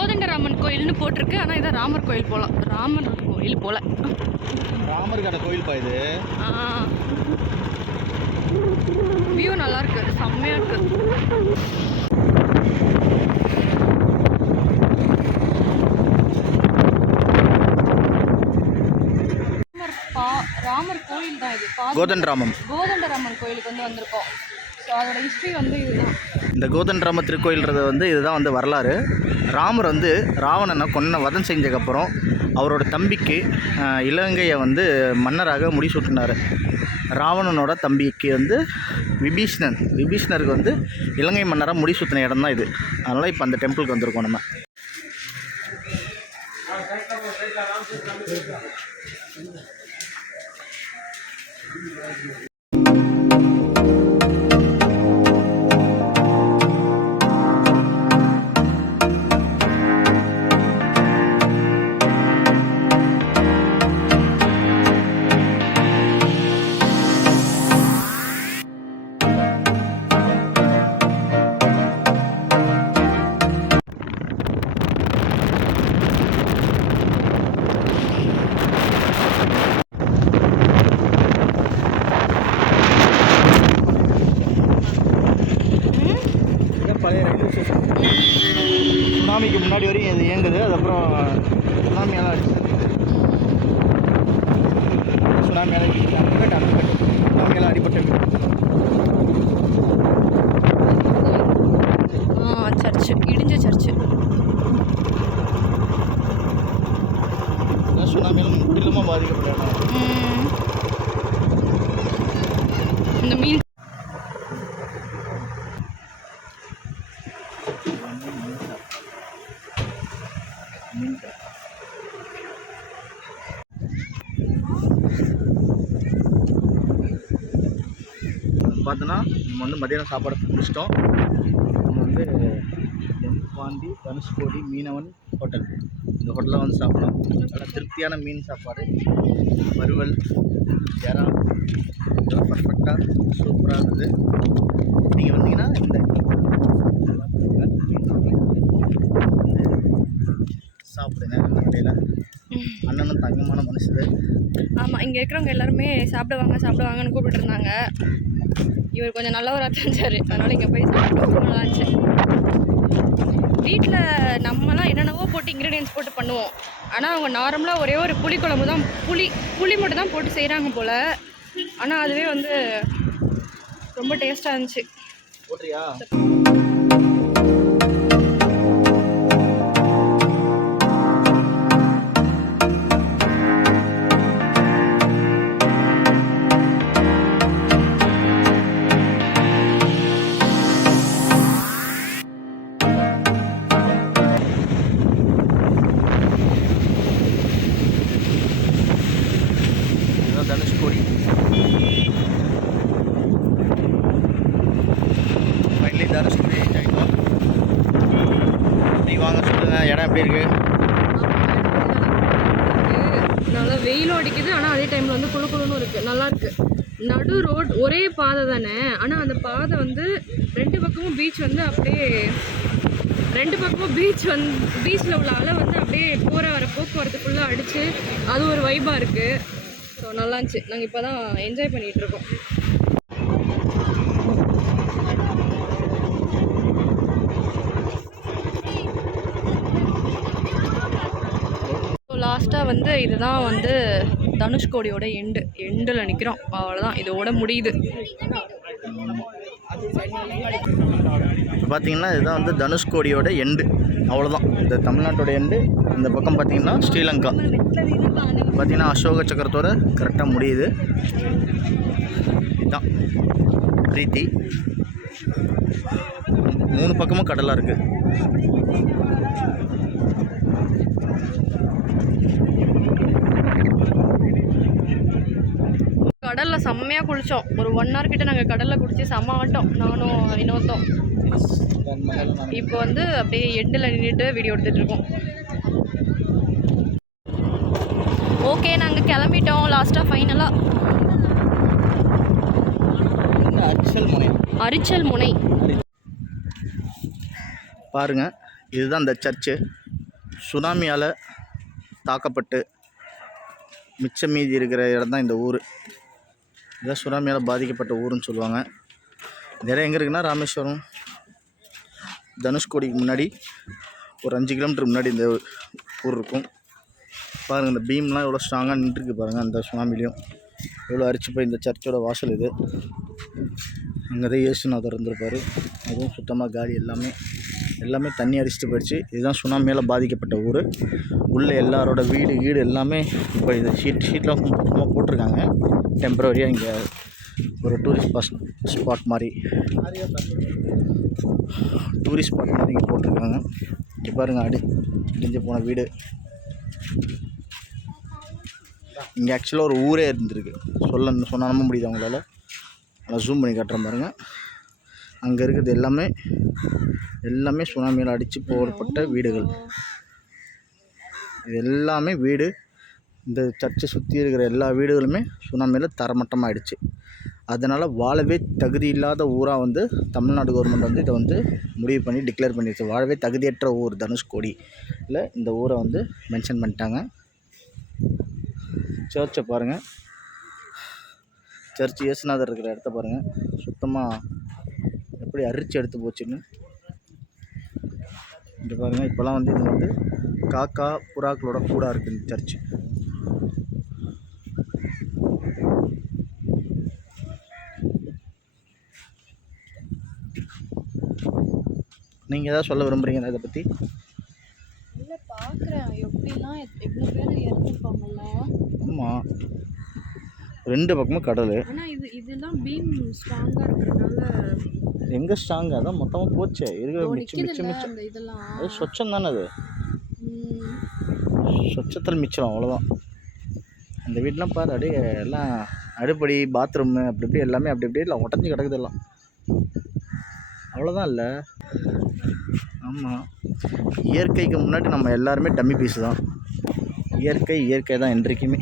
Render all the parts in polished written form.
கோதண்டராமன் கோயில்னு போட்டிருக்கு. ஆனால் இதான் ராமர் கோயில் போகலாம். ராமர் கோயில் போல. ராமர் கடை கோயில் பா இது. வியூ நல்லா இருக்கு, செம்மையா இருக்கு. ராமர் கோயில் தான் இது. கோதண்டராமன் கோயிலுக்கு வந்து வந்திருக்கோம். ஸோ அதோட ஹிஸ்ட்ரி வந்து இதுதான். இந்த கோதண்டராம திருக்கோயில்றது வந்து இதுதான் வந்து வரலாறு. ராமர் வந்து ராவணனை வதம் செஞ்சதுக்கப்புறம் அவரோட தம்பிக்கு இலங்கையை வந்து மன்னராக முடிசூட்டினார். ராவணனோட தம்பிக்கு வந்து விபீஷ்ணருக்கு வந்து இலங்கை மன்னராக முடிசூட்டின இடம் தான் இது. அதனால் இப்போ அந்த டெம்பிளுக்கு வந்திருக்கோம் நம்ம. சுனாமிக்கு முன்னாடி வரையும் இது இயங்குது. அதுக்கப்புறம் சுனாமியெல்லாம் அடிச்சு சுனாமியெல்லாம் அடிபட்டு சர்ச்சு, இடிஞ்ச சர்ச்சு. சுனாமியெல்லாம் முற்றிலுமாக பாதிக்கப்பட்டாங்க. இந்த மீன் பார்த்தோன்னா நம்ம வந்து மதியானம் சாப்பாடு முடிச்சிட்டோம். நம்ம வந்து பாண்டி தனுஷ்கோடி மீனவன் ஹோட்டல், இந்த ஹோட்டலில் வந்து சாப்பிடலாம். நல்லா திருப்தியான மீன் சாப்பாடு, வறுவல், இறா, இதெல்லாம் பர்ஃபெக்டாக சூப்பராக இருக்குது. நீங்கள் வந்தீங்கன்னா இந்த சாப்பிடுங்க. அந்த கடையில் அண்ணனும் தங்கமான மனுஷரு. ஆமாம், இங்கே இருக்கிறவங்க எல்லாருமே சாப்பிடுவாங்கன்னு கூப்பிட்டு இருந்தாங்க. இவர் கொஞ்சம் நல்லவராக தெரிஞ்சார், அதனால் இங்கே போய் சாப்பிட்டு நல்லா இருந்துச்சு. வீட்டில் நம்மலாம் என்னென்னவோ போட்டு இன்க்ரீடியன்ஸ் போட்டு பண்ணுவோம். ஆனால் அவங்க நார்மலாக ஒரே ஒரு புளிக்குழம்பு தான், புளி மட்டும் தான் போட்டு செய்கிறாங்க போல். ஆனால் அதுவே வந்து ரொம்ப டேஸ்ட்டாக இருந்துச்சு. போட்றியா? தனுஷ்கோடி ஃபைனலி தனுஷ்கோடி ஆகிட்டோம். நீங்கள் வாங்க சொல்லுங்கள், இடம் எப்படி இருக்குது? நல்லா வெயிலும் அடிக்குது, ஆனால் அதே டைமில் வந்து குளுன்னு இருக்குது. நல்லாயிருக்கு. நடு ரோட் ஒரே பாதை தானே, ஆனால் அந்த பாதை வந்து ரெண்டு பக்கமும் பீச் வந்து அப்படியே பீச்சில் உள்ள அலை வந்து அப்படியே போகிற வர போக்குவரத்துக்குள்ளே அடித்து அது ஒரு வைப்பாக இருக்குது. ஸோ நல்லா இருந்துச்சு. நாங்கள் இப்போ தான் என்ஜாய் பண்ணிகிட்ருக்கோம். லாஸ்ட்டாக வந்து இதுதான் வந்து தனுஷ்கோடியோட எண்டில் நிற்கிறோம். அவ்வளோதான், இதோட முடியுது. பார்த்தீங்கன்னா இதுதான் வந்து தனுஷ்கோடியோட எண்டு. அவ்வளோதான், இந்த தமிழ்நாட்டோட எண்டு. இந்த பக்கம் பார்த்தீங்கன்னா ஸ்ரீலங்கா. பார்த்தீங்கன்னா அசோக சக்கரத்தோட கரெக்டாக முடியுது. இதுதான் பிரீத்தி. 3 பக்கமும் கடலாக இருக்குது. கடலில் செம்மையாக குளித்தோம். ஒரு 1 hour கிட்ட நாங்கள் கடலில் குளித்து செம்ம ஆட்டோம், நானும் இன்னொருத்தோம். இப்போ வந்து அப்படியே எண்டில் நின்றுட்டு வீடியோ எடுத்துகிட்ருக்கோம். ஓகே, நாங்கள் கிளம்பிட்டோம். லாஸ்ட்டாக ஃபைனலாக அரிச்சல் முனை பாருங்கள். இதுதான் இந்த சர்ச்சு. சுனாமியால் தாக்கப்பட்டு மிச்சம் மீதி இருக்கிற இடம் தான் இந்த ஊர். இதான் சுனாமியால் பாதிக்கப்பட்ட ஊருன்னு சொல்லுவாங்க. இந்த இடம் எங்கே இருக்குன்னா ராமேஸ்வரம் தனுஷ்கோடிக்கு முன்னாடி ஒரு 5 கிலோமீட்டர் முன்னாடி இந்த ஊர் இருக்கும். பாருங்கள் இந்த பீம்லாம் எவ்வளோ ஸ்ட்ராங்காக நின்றுருக்கு பாருங்கள். அந்த சுனாமிலையும் எவ்வளோ அரிச்சு போய் இந்த சர்ச்சோட வாசல் இது. அங்கே தான் இயேசுநாதர் இருந்திருப்பார். அதுவும் சுத்தமாக காலி, எல்லாமே தண்ணி அடிச்சுட்டு போயிடுச்சு. இதுதான் சுனாமியால் பாதிக்கப்பட்ட ஊர். உள்ளே எல்லாரோட வீடு எல்லாமே இப்போ இது ஷீட்லாம் சும்மா போட்டிருக்காங்க டெம்பரரியாக. இங்கே ஒரு டூரிஸ்ட் ஸ்பாட் மாதிரி இங்கே போட்டிருக்காங்க. இங்கே பாருங்கள் இடிஞ்சு போன வீடு. இங்கே ஆக்சுவலாக ஒரு ஊரே இருந்திருக்கு. சொன்ன நம்ப முடியுது அவங்களால. நான் ஜூம் பண்ணி காட்டுறேன் பாருங்கள். அங்கே இருக்கிறது எல்லாமே சுனாமியில் அடித்து போடப்பட்ட வீடுகள். இது எல்லாமே வீடு. இந்த சர்ச்சை சுற்றி இருக்கிற எல்லா வீடுகளுமே சுனாமியில் தரமட்டமாகிடுச்சு. அதனால் வாழவே தகுதி இல்லாத ஊராக வந்து தமிழ்நாடு கவர்மெண்ட் வந்து இதை வந்து முடிவு பண்ணி டிக்ளேர் பண்ணிடுச்சு. வாழவே தகுதியற்ற ஊர் தனுஷ்கோடியில் இந்த ஊரை வந்து மென்ஷன் பண்ணிட்டாங்க. சர்ச்சை பாருங்கள். சர்ச் இயேசுநாதர் இருக்கிற இடத்த பாருங்கள். சுத்தமாக எப்படி அரிச்சு எடுத்து போச்சுன்னு இங்கே பாருங்கள். இப்போலாம் வந்து இது வந்து காக்கா புறாக்களோட கூடாக இருக்குது இந்த சர்ச்சு. நீங்கள் எதாவது சொல்ல விரும்புகிறீங்களா இதை பற்றி? இல்லை பார்க்குறேன் எப்படிலாம் எவ்வளோ பேர் இறந்துருப்பாங்கல்ல. ஆமாம், 2 பக்கமும் கடல். ஆனால் இதெல்லாம் பீம் ஸ்ட்ராங்காக இருக்கிறதுனால எங்கே ஸ்ட்ராங்காக அதான் மொத்தமாக போச்சு. இருக்கிற மிச்சம் அந்த இதெல்லாம் அது சொச்சம் தானே. அது சொச்சத்தில் மிச்சம், அவ்வளோதான். அந்த வீட்டெலாம் பாரு, அப்படியே எல்லாம் அடுப்படி பாத்ரூமு அப்படி எல்லாமே அப்படி இல்லை உடஞ்சி கிடக்குது எல்லாம். அவ்வளோதான் இல்லை. ஆமாம், இயற்கைக்கு முன்னாடி நம்ம எல்லாருமே டம்மி பீஸு தான். இயற்கை தான் என்றைக்குமே.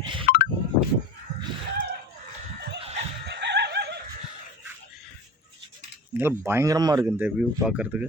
இதெல்லாம் பயங்கரமாக இருக்குது இந்த வியூ பார்க்குறதுக்கு.